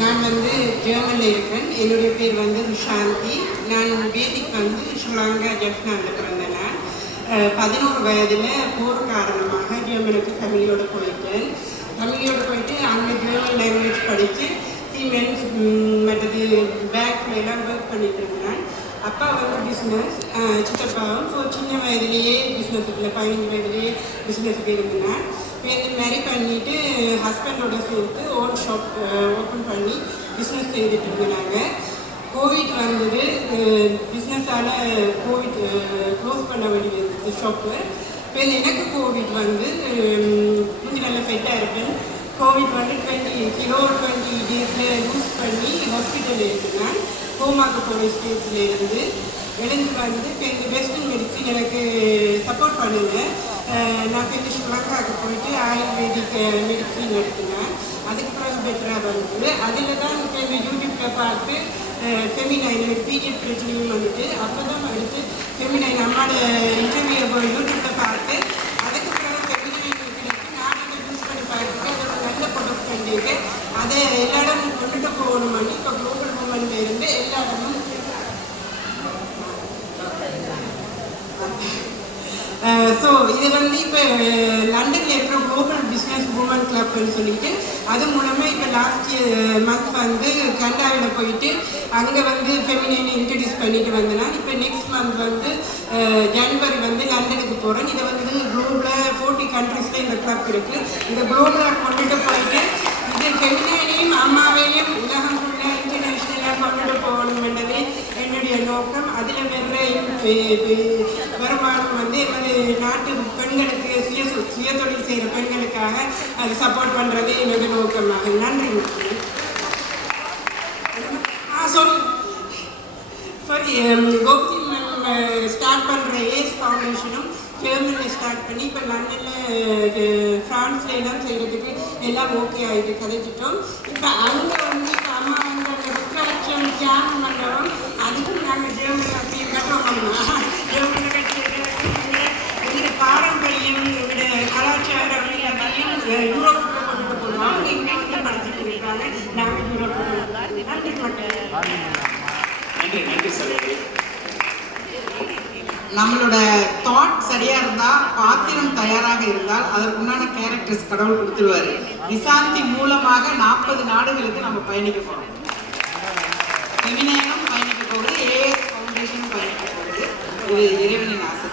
நான் வந்து ஜெர்மனில் இருக்கேன். என்னுடைய பேர் வந்து ருஷாந்தி. நான் வேதிக் வந்து ஸ்ரீலங்கா ஜெஃப்னாவில் பிறந்தேன். நான் 11 வயதில் போர் காரணமாக ஜெர்மனுக்கு ஃபேமிலியோடு போயிட்டேன். போயிட்டு அங்கே ஜெர்மன் லாங்குவேஜ் படித்து சீமென்ஸ் மற்றது பேங்க்லாம் ஒர்க் பண்ணிட்டு இருந்தேன். அப்பா வந்து பிஸ்னஸ், சித்தப்பாவும். ஸோ சின்ன வயதுலேயே பிஸ்னஸுக்குள்ள 15 வயதுலேயே பிஸ்னஸுக்கு இருந்தேன். இப்போ மேரி பண்ணிவிட்டு ஹஸ்பண்டோட சேர்த்து ஓன் ஷாப் ஓப்பன் பண்ணி பிஸ்னஸ் செய்துட்டு இருந்தாங்க. கோவிட் வந்தது. பிஸ்னஸால் கோவிட் க்ளோஸ் பண்ண வேண்டியது ஷாப்பு. இப்போ எனக்கு கோவிட் வந்து கொஞ்சம் நல்லா ஃபிட்டாக இருப்பேன். கோவிட் வந்து 20 டேஸில் லூஸ் பண்ணி ஹாஸ்பிட்டலில் இருந்தேன். ஹோமாக்கு போகிற ஸ்டேஜில் இருந்து எழுந்து வந்து இப்போ இந்த வெஸ்டர்ன் மெடிசின் எனக்கு சப்போர்ட் பண்ணுங்க. நான் இப்போ ஸ்ரீலங்காவுக்கு போயிட்டு ஆயுர்வேதிக் மெடிசின் எடுத்துனேன். அதுக்கு பிறகு பெட்டராக வந்தது. அதில் தான் இப்போ இந்த யூடியூப்பில் பார்த்து ஃபெமினைன் எனக்கு பீரியட் பிரச்சனையும் வந்துட்டு அப்போ தான் எடுத்து ஃபெமினைன் அம்மாவோட இன்டர்வியூ யூடியூப்பில் பார்த்து அதுக்கு பிறகு ஃபெமினைன் கிடைத்து நானே யூஸ் பண்ணி பார்த்துட்டு அதோட நல்ல ப்ரொடக்ட் பண்ணிட்டு அதை எல்லா இடமும் கொண்டுட்டு போகணும் பண்ணி இப்போ குளோபல் மூமெண்ட்ல இருந்து எல்லா இடமும் ஸோ இது வந்து இப்போ லண்டனில் இருக்கிற குளோபல் பிஸ்னஸ் உமன் கிளப்னு சொல்லிட்டு அது மூலமாக இப்போ லாஸ்ட் மந்த் வந்து கனடாவில் போயிட்டு அங்கே வந்து ஃபெமினைனை இன்ட்ரடியூஸ் பண்ணிட்டு வந்தேன். இப்போ நெக்ஸ்ட் மந்த் வந்து ஜனவரி வந்து லண்டனுக்கு போகிறேன். இதை வந்து குளோபலாக 40 கண்ட்ரீஸில் இந்த கிளப் இருக்குது. இந்த குளோபலாக கொண்டுட்டு போயிட்டு இது ஃபெமினைனையும் அம்மாவையும் உலகம் ஃபுல்லாக இன்டர்நேஷ்னலாக கொண்டுட்டு போகணும்ன்றது என்னுடைய நோக்கம். அதில் வருமானம் வந்து எமது நாட்டு பெண்களுக்கு சுய தொழில் செய்கிற பெண்களுக்காக அது சப்போர்ட் பண்ணுறது என்னுடைய நோக்கமாக. நன்றி. சாரி கோபி மேம் ஸ்டார்ட் பண்ணுற ஏஸ் ஃபவுண்டேஷனும் ஜெர்மனியில் ஸ்டார்ட் பண்ணி இப்போ லண்டனில் ஃப்ரான்ஸில் எல்லாம் செய்கிறதுக்கு எல்லாம் ஓகே ஆகிட்டு கதைச்சிட்டோம். இப்போ அங்கே வந்து இப்போ அம்மா வந்து அந்த ருத்ராட்சம் தியானம் பண்ணுறோம். அதுக்கும் நாங்கள் ஜெர்மனியில் அப்படியே கட்டுறோம்னா ஜெர்மனியில் கட்டி எங்களுடைய பாரம்பரியம் எங்களுடைய கலாச்சாரம் எல்லாத்தையும் யூரோப்புக்கு கொண்டுட்டு போடுவோம். இங்கே படிச்சுட்டு இருக்காங்க. நாங்கள் யூரோப்புக்கு நன்றி மட்டும். நன்றி சகோதரி. நம்மளோட தாட் சரியா இருந்தா, பாத்திரம் தயாராக இருந்தால் அதற்குண்டான கேரக்டர்ஸ் கடவுள் கொடுத்துருவாரு. நிசாந்தி மூலமாக 40 நாடுகளுக்கு நம்ம பயணிக்க போறோம். ஃபெமினைனும் பயணிக்க போகுது, ஏஎஸ் ஃபவுண்டேஷனும் பயணிக்க போகுது. இது இறைவனின் ஆசை.